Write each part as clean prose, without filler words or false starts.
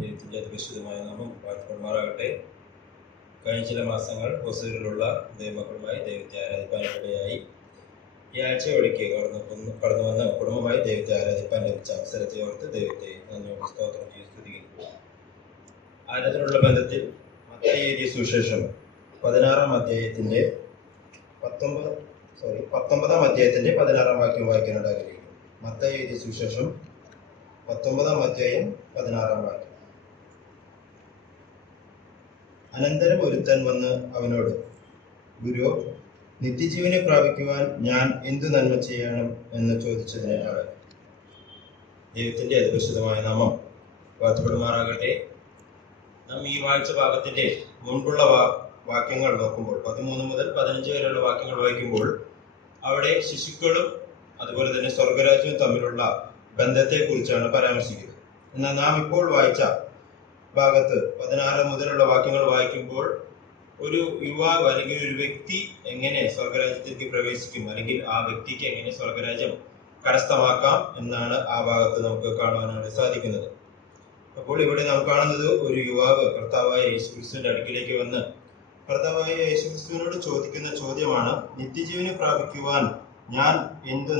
ദൈവത്തിൻ്റെ അതിപരിശുദ്ധമായ നാമം വാഴ്ത്തപ്പെടുമാറാകട്ടെ. കഴിഞ്ഞ ചില മാസങ്ങൾ ഹോസ്റ്റലിലുള്ള ദൈവമക്കളുമായി ദൈവത്തെ ആരാധിപ്പാനിടയായി. ഈ ആഴ്ചയോടേക്ക് കടന്നു വന്ന് കുടുംബമായി ദൈവത്തെ ആരാധിപ്പാൻ ലഭിച്ച അവസരത്തെ ഓർത്ത് ദൈവത്തെ നന്ദിയോടെ സ്തോത്രം ചെയ്ത് സ്തുതിക്കുന്നു. ആരാധനയുള്ള ബന്ധത്തിൽ മത്തായി എഴുതിയ സുവിശേഷം 19-ാം അധ്യായത്തിൻ്റെ 16 വാക്യം വായിക്കാനായിട്ട് ആഗ്രഹിക്കുന്നു. മത്തായി എഴുതിയ സുവിശേഷം 19-ാം അധ്യായം 16 വാക്യം. അനന്തരം ഒരുത്തൻ വന്ന് അവനോട്, ഗുരു, നിത്യജീവനെ പ്രാപിക്കുവാൻ ഞാൻ എന്തു നന്മ ചെയ്യണം എന്ന് ചോദിച്ചതിന് അവൻ. ദൈവത്തിൻ്റെ അതിപരിശുദ്ധമായ നാമം വാഴ്ത്തപ്പെടുമാറാകട്ടെ. നാം ഈ വാഴ്ച ഭാഗത്തിൻ്റെ മുൻപുള്ള വാക്യങ്ങൾ നോക്കുമ്പോൾ 13 മുതൽ 15 വരെയുള്ള വാക്യങ്ങൾ വായിക്കുമ്പോൾ അവിടെ ശിശുക്കളും അതുപോലെ തന്നെ സ്വർഗരാജ്യവും തമ്മിലുള്ള ബന്ധത്തെക്കുറിച്ചാണ് പരാമർശിക്കുന്നത്. എന്നാൽ നാം ഇപ്പോൾ വായിച്ച ഭാഗത്ത് 16 മുതലുള്ള വാക്യങ്ങൾ വായിക്കുമ്പോൾ ഒരു യുവാവ് അല്ലെങ്കിൽ ഒരു വ്യക്തി എങ്ങനെ സ്വർഗരാജ്യത്തേക്ക് പ്രവേശിക്കും, അല്ലെങ്കിൽ ആ വ്യക്തിക്ക് എങ്ങനെ സ്വർഗരാജ്യം കരസ്ഥമാക്കാം എന്നാണ് ആ ഭാഗത്ത് നമുക്ക് കാണുവാനായിട്ട് സാധിക്കുന്നത്. അപ്പോൾ ഇവിടെ നാം കാണുന്നത് ഒരു യുവാവ് കർത്താവായ യേശുക്രിസ്തുവിന്റെ അടുക്കിലേക്ക് വന്ന് കർത്താവായ യേശുക്രിസ്തുവിനോട് ചോദിക്കുന്ന ചോദ്യമാണ്, നിത്യജീവനെ പ്രാപിക്കുവാൻ ഞാൻ എന്ത്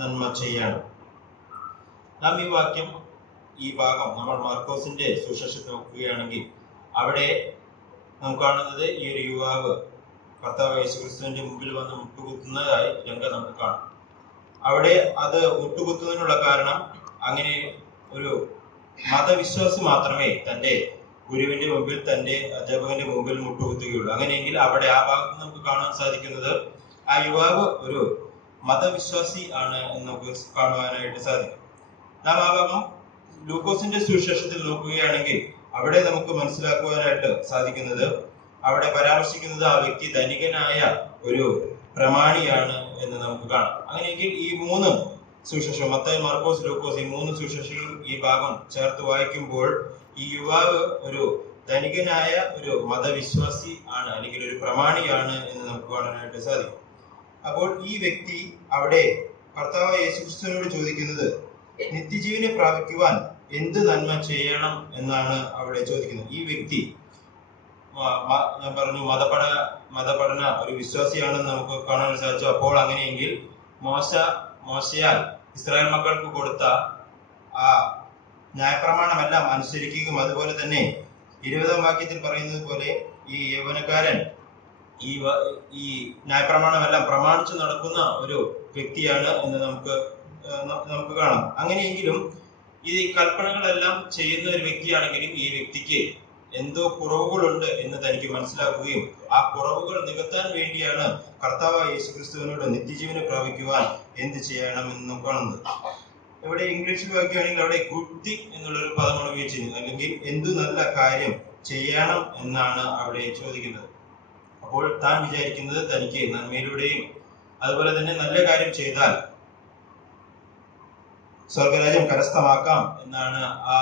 നന്മ ചെയ്യണം. നാം ഈ ഭാഗം നമ്മൾ മാർക്കോസിന്റെ സുവിശേഷത്തിൽ നോക്കുകയാണെങ്കിൽ അവിടെ നാം കാണുന്നത് ഈ ഒരു യുവാവ് കർത്താവ് യേശുക്രിസ്തുവിന്റെ മുമ്പിൽ വന്ന് മുട്ടുകുത്തുന്നതായി രംഗം നമുക്ക് കാണാം. അവിടെ അത് മുട്ടുകുത്തുന്നതിനുള്ള കാരണം, അങ്ങനെ ഒരു മതവിശ്വാസി മാത്രമേ തന്റെ ഗുരുവിന്റെ മുമ്പിൽ, തന്റെ അധ്യാപകന്റെ മുമ്പിൽ മുട്ടുകുത്തുകയുള്ളൂ. അങ്ങനെയെങ്കിൽ അവിടെ ആ ഭാഗത്ത് നമുക്ക് കാണാൻ സാധിക്കുന്നത് ആ യുവാവ് ഒരു മതവിശ്വാസി ആണ് എന്ന് നമുക്ക് കാണുവാനായിട്ട് സാധിക്കും. നാം ആ ഭാഗം ലൂക്കോസിന്റെ സുവിശേഷത്തിൽ നോക്കുകയാണെങ്കിൽ അവിടെ നമുക്ക് മനസ്സിലാക്കുവാനായിട്ട് സാധിക്കുന്നത്, അവിടെ പരാമർശിക്കുന്നത് ആ വ്യക്തി ധനികനായ ഒരു പ്രമാണിയാണ് എന്ന് നമുക്ക് കാണാം. അങ്ങനെയെങ്കിൽ ഈ 3 സുവിശേഷം, മത്തായി, മാർക്കോസ്, ലൂക്കോസ്, ഈ 3 സുവിശേഷങ്ങളും ഈ ഭാഗം ചേർത്ത് വായിക്കുമ്പോൾ ഈ യുവാവ് ഒരു ധനികനായ ഒരു മതവിശ്വാസി ആണ്, അല്ലെങ്കിൽ ഒരു പ്രമാണിയാണ് എന്ന് നമുക്ക് കാണാനായിട്ട് സാധിക്കും. അപ്പോൾ ഈ വ്യക്തി അവിടെ കർത്താവ് യേശുക്രിസ്തുവിനോട് ചോദിക്കുന്നത്, നിത്യജീവനെ പ്രാപിക്കുവാൻ എന്ത് നന്മ ചെയ്യണം എന്നാണ് അവിടെ ചോദിക്കുന്നത്. ഈ വ്യക്തി ഞാൻ പറഞ്ഞു മതപഠന ഒരു വിശ്വാസിയാണെന്ന് നമുക്ക് കാണാൻ സാധിച്ചു. അപ്പോൾ അങ്ങനെയെങ്കിൽ മോശയാൽ ഇസ്രായേൽ മക്കൾക്ക് കൊടുത്ത ആ ന്യായപ്രമാണമെല്ലാം അനുസരിക്കുകയും അതുപോലെ തന്നെ 20-ാം വാക്യത്തിൽ പറയുന്നത് പോലെ ഈ യൗവനക്കാരൻ ഈ ന്യായപ്രമാണമെല്ലാം പ്രമാണിച്ചു നടക്കുന്ന ഒരു വ്യക്തിയാണ് എന്ന് നമുക്ക് കാണാം. അങ്ങനെയെങ്കിലും ഈ കൽപ്പനകളെല്ലാം ചെയ്യുന്ന ഒരു വ്യക്തിയാണെങ്കിലും ഈ വ്യക്തിക്ക് എന്തോ കുറവുകളുണ്ട് എന്ന് തനിക്ക് മനസ്സിലാക്കുകയും ആ കുറവുകൾ നികത്താൻ വേണ്ടിയാണ് കർത്താവ് യേശുക്രിസ്തുവിനോട് നിത്യജീവനെ പ്രാപിക്കുവാൻ എന്ത് ചെയ്യണമെന്ന് നാം കാണുന്നത്. ഇവിടെ ഇംഗ്ലീഷിൽ വായിക്കുകയാണെങ്കിൽ അവിടെ ഗുഡ് തിങ് എന്നുള്ളൊരു പദമാണ് ഉപയോഗിച്ചിരുന്നത്, അല്ലെങ്കിൽ എന്തു നല്ല കാര്യം ചെയ്യണം എന്നാണ് അവിടെ ചോദിക്കുന്നത്. അപ്പോൾ താൻ വിചാരിക്കുന്നത് തനിക്ക് നന്മയിലൂടെയും അതുപോലെ തന്നെ നല്ല കാര്യം ചെയ്താൽ സ്വർഗരാജ്യം കരസ്ഥമാക്കാം എന്നാണ് ആ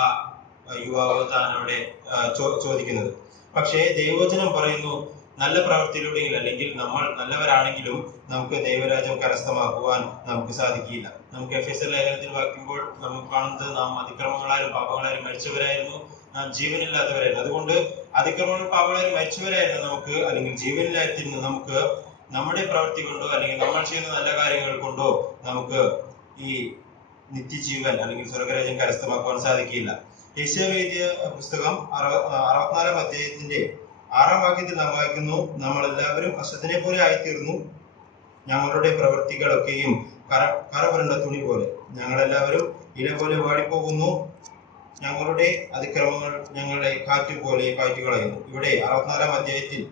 യുവാവ് താൻ അവിടെ ചോദിക്കുന്നത്. പക്ഷേ ദൈവവചനം പറയുന്നു, നല്ല പ്രവൃത്തിയിലൂടെയും അല്ലെങ്കിൽ നമ്മൾ നല്ലവരാണെങ്കിലും നമുക്ക് ദൈവരാജ്യം കരസ്ഥമാക്കുവാൻ നമുക്ക് സാധിക്കില്ല. നമുക്ക് എഫെസ്യർ ലേഖനത്തിൽ വായിക്കുമ്പോൾ നമുക്ക് കാണുന്നത്, നാം അതിക്രമങ്ങളാലും പാപങ്ങളാലും മരിച്ചവരായിരുന്നു, നാം ജീവനില്ലാത്തവരായിരുന്നു. അതുകൊണ്ട് അതിക്രമങ്ങളും പാപങ്ങളാലും മരിച്ചവരായിരുന്നു നമുക്ക്, അല്ലെങ്കിൽ ജീവനില്ലായിരുന്നു നമുക്ക് നമ്മുടെ പ്രവൃത്തി കൊണ്ടോ അല്ലെങ്കിൽ നമ്മൾ ചെയ്യുന്ന നല്ല കാര്യങ്ങൾ കൊണ്ടോ നമുക്ക് ഈ നിത്യജീവൻ അല്ലെങ്കിൽ സ്വർഗരാജ്യം കരസ്ഥമാക്കുവാൻ സാധിക്കില്ല. യേശയ്യാവ് എഴുതിയ പുസ്തകം 64-ാം അധ്യായത്തിന്റെ 6-ാം വാക്യത്തിൽ നാം വായിക്കുന്നു, നമ്മളെല്ലാവരും അശ്വത്തിനെ പോലെ ആയിത്തീർന്നു, ഞങ്ങളുടെ പ്രവൃത്തികളൊക്കെയും കറപുരണ്ട തുണി പോലെ, ഞങ്ങളെല്ലാവരും ഇല പോലെ വാടിപ്പോകുന്നു, ഞങ്ങളുടെ അതിക്രമങ്ങൾ ഞങ്ങളെ കാറ്റുപോലെ കാറ്റുകളയുന്നു. ഇവിടെ 64-ാം അധ്യായത്തിൽ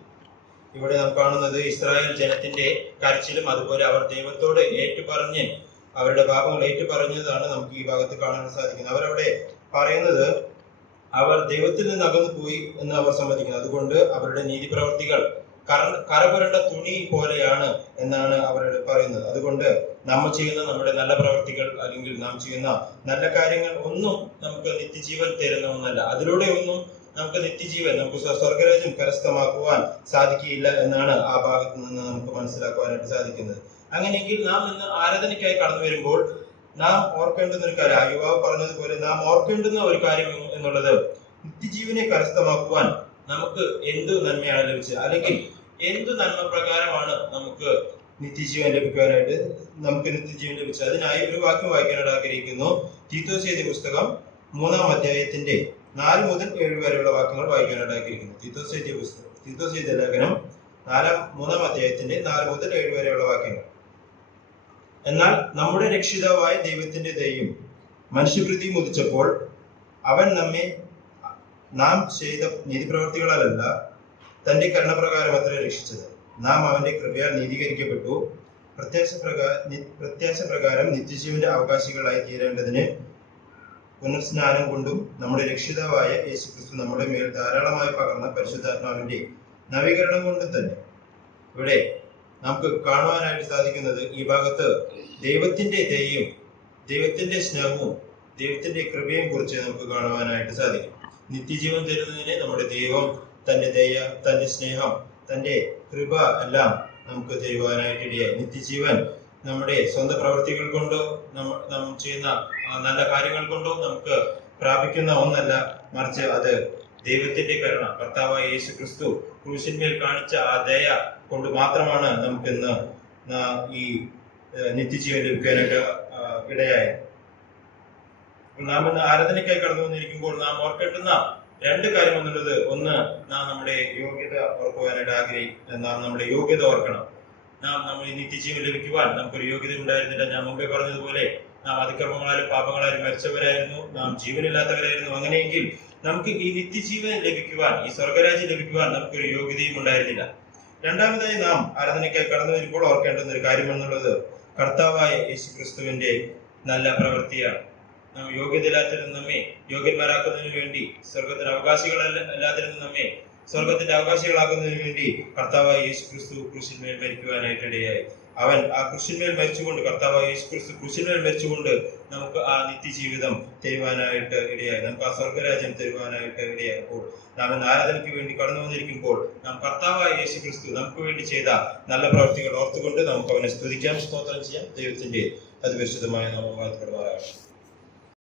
ഇവിടെ നാം കാണുന്നത് ഇസ്രായേൽ ജനത്തിന്റെ കരച്ചിലും അതുപോലെ അവർ ദൈവത്തോട് ഏറ്റുപറഞ്ഞ് അവരുടെ പാപങ്ങൾ ഏറ്റുപറഞ്ഞതാണ് നമുക്ക് ഈ ഭാഗത്ത് കാണാൻ സാധിക്കുന്നത്. അവരവിടെ പറയുന്നത്, അവർ ദൈവത്തിൽ നിന്ന് അകന്നു പോയി എന്ന് അവർ സമ്മതിക്കുന്നത്. അതുകൊണ്ട് അവരുടെ നീതി പ്രവർത്തികൾ കറപുരണ്ട തുണി പോലെയാണ് എന്നാണ് അവരോട് പറയുന്നത്. അതുകൊണ്ട് നമ്മൾ ചെയ്യുന്ന നമ്മുടെ നല്ല പ്രവർത്തികൾ അല്ലെങ്കിൽ നാം ചെയ്യുന്ന നല്ല കാര്യങ്ങൾ ഒന്നും നമുക്ക് നിത്യജീവൻ തരുന്ന ഒന്നല്ല. അതിലൂടെ ഒന്നും നമുക്ക് നിത്യജീവൻ, നമുക്ക് സ്വർഗരാജ്യം കരസ്ഥമാക്കുവാൻ സാധിക്കില്ല എന്നാണ് ആ ഭാഗത്ത് നിന്ന് നമുക്ക് മനസ്സിലാക്കുവാനായിട്ട് സാധിക്കുന്നത്. അങ്ങനെയെങ്കിൽ നാം ഇന്ന് ആരാധനയ്ക്കായി കടന്നു വരുമ്പോൾ നാം ഓർക്കേണ്ടുന്ന ഒരു കാര്യം, യുവാവ് പറഞ്ഞതുപോലെ നാം ഓർക്കേണ്ടുന്ന ഒരു കാര്യം എന്നുള്ളത്, നിത്യജീവനെ കരസ്ഥമാക്കുവാൻ നമുക്ക് എന്തു നന്മയാണ് ലഭിച്ചത്, അല്ലെങ്കിൽ എന്തു നന്മ പ്രകാരമാണ് നമുക്ക് നിത്യജീവൻ ലഭിക്കുവാനായിട്ട് നമുക്ക് നിത്യജീവൻ ലഭിച്ചത്? അതിനായി ഒരു വാക്യം വായിക്കാനായിട്ട് ആഗ്രഹിക്കുന്നു. തീത്തോസ് എഴുതിയ പുസ്തകം 3-ാം അധ്യായത്തിന്റെ 4 മുതൽ 7 വരെയുള്ള വാക്യങ്ങൾ വായിക്കാനായിട്ട് ആഗ്രഹിക്കുന്നു. തീത്തോസ് എഴുതിയ ലേഖനം 3-ാം അധ്യായത്തിന്റെ 4 മുതൽ 7 വരെയുള്ള വാക്യങ്ങൾ. എന്നാൽ നമ്മുടെ രക്ഷിതാവായ ദൈവത്തിന്റെ ദയയും മനുഷ്യപ്രീതിയും ഉദിച്ചപ്പോൾ അവൻ നാം ചെയ്ത നീതിപ്രവൃത്തികളല്ല, തന്റെ കരുണപ്രകാരം അത്ര രക്ഷിച്ചത്. നാം അവന്റെ കൃപയാൽ നീതീകരിക്കപ്പെട്ടു. പ്രത്യാശ പ്രകാരം നിത്യജീവന്റെ അവകാശികളായി തീരേണ്ടതിന് പുനർസ്നാനം കൊണ്ടും നമ്മുടെ രക്ഷിതാവായ യേശുക്രിസ്തു നമ്മുടെ മേൽ ധാരാളമായി പകർന്ന പരിശുദ്ധാത്മാവിന്റെ നവീകരണം കൊണ്ടും തന്നെ. ഇവിടെ നമുക്ക് കാണുവാനായിട്ട് സാധിക്കുന്നത്, ഈ ഭാഗത്ത് ദൈവത്തിന്റെ ദയയും ദൈവത്തിന്റെ സ്നേഹവും ദൈവത്തിന്റെ കൃപയും കുറിച്ച് നമുക്ക് കാണുവാനായിട്ട് സാധിക്കും. നിത്യജീവൻ തരുന്നതിന് നമ്മുടെ ദൈവം തന്റെ ദയ, തന്റെ സ്നേഹം, തന്റെ കൃപ എല്ലാം നമുക്ക് തരുവാനായിട്ട് ഇടയായി. നിത്യജീവൻ നമ്മുടെ സ്വന്തം പ്രവൃത്തികൾ കൊണ്ടോ നാം ചെയ്യുന്ന നല്ല കാര്യങ്ങൾ കൊണ്ടോ നമുക്ക് പ്രാപിക്കുന്ന ഒന്നല്ല, മറിച്ച് അത് ദൈവത്തിന്റെ കരുണ, കർത്താവായ യേശു ക്രിസ്തു ക്രൂശിന്മേൽ കാണിച്ച ആ ദയ കൊണ്ട് മാത്രമാണ് നമുക്കിന്ന് ഈ നിത്യജീവൻ ലഭിക്കാനായിട്ട് ഇടയായത്. നാം ഇന്ന് ആരാധനയ്ക്കായി കടന്നു വന്നിരിക്കുമ്പോൾ നാം ഓർക്കേണ്ടുന്ന 2 കാര്യം എന്നുള്ളത്, ഒന്ന്, നാം നമ്മുടെ യോഗ്യത ഓർക്കുവാനായിട്ട് നാം നമ്മുടെ യോഗ്യത ഓർക്കണം. നമ്മൾ നിത്യജീവൻ ലഭിക്കുവാൻ നമുക്കൊരു യോഗ്യത ഉണ്ടായിരുന്നില്ല. ഞാൻ മുമ്പേ പറഞ്ഞതുപോലെ നാം അതിക്രമങ്ങളാലും പാപങ്ങളാലും മരിച്ചവരായിരുന്നു, നാം ജീവനില്ലാത്തവരായിരുന്നു. അങ്ങനെയെങ്കിൽ നമുക്ക് ഈ നിത്യജീവൻ ലഭിക്കുവാൻ, ഈ സ്വർഗരാജ്യം ലഭിക്കുവാൻ നമുക്കൊരു യോഗ്യതയും ഉണ്ടായിരുന്നില്ല. രണ്ടാമതായി നാം ആരാധനയ്ക്കായി കടന്നു വരുമ്പോൾ ഓർക്കേണ്ടുന്ന ഒരു കാര്യം എന്നുള്ളത്, കർത്താവായ യേശു ക്രിസ്തുവിന്റെ നല്ല പ്രവൃത്തിയാണ്. നാം യോഗ്യതയില്ലാത്തിരുന്ന നമ്മെ യോഗ്യന്മാരാക്കുന്നതിന് വേണ്ടി, സ്വർഗത്തിന്റെ അവകാശികളല്ലാതിരുന്ന നമ്മെ സ്വർഗത്തിന്റെ അവകാശികളാക്കുന്നതിന് വേണ്ടി കർത്താവായ യേശു ക്രിസ്തു ക്രൂശിന്മേൽ മരിക്കുവാനായിട്ട് ഇടയായി. അവൻ ആ ക്രൂശിന്മേൽ മരിച്ചുകൊണ്ട്, കർത്താവായ യേശു ക്രിസ്തു ക്രൂശിന്മേൽ മരിച്ചുകൊണ്ട് നമുക്ക് ആ നിത്യജീവിതം തരുവാനായിട്ട് ഇടയായി, നമുക്ക് ആ സ്വർഗരാജ്യം തരുവാനായിട്ട് ഇടയായി. അപ്പോൾ നാം ഇന്ന് ആരാധനയ്ക്ക് വേണ്ടി കടന്നു വന്നിരിക്കുമ്പോൾ നാം കർത്താവായ യേശു ക്രിസ്തു നമുക്ക് വേണ്ടി ചെയ്ത നല്ല പ്രവർത്തികൾ ഓർത്തുകൊണ്ട് നമുക്ക് അവനെ സ്തുതിക്കാം, സ്തോത്രം ചെയ്യാം. ദൈവത്തിന്റെ അതിപരിശുദ്ധമായ നാമം വാഴ്ത്തപ്പെടുമാറാകട്ടെ.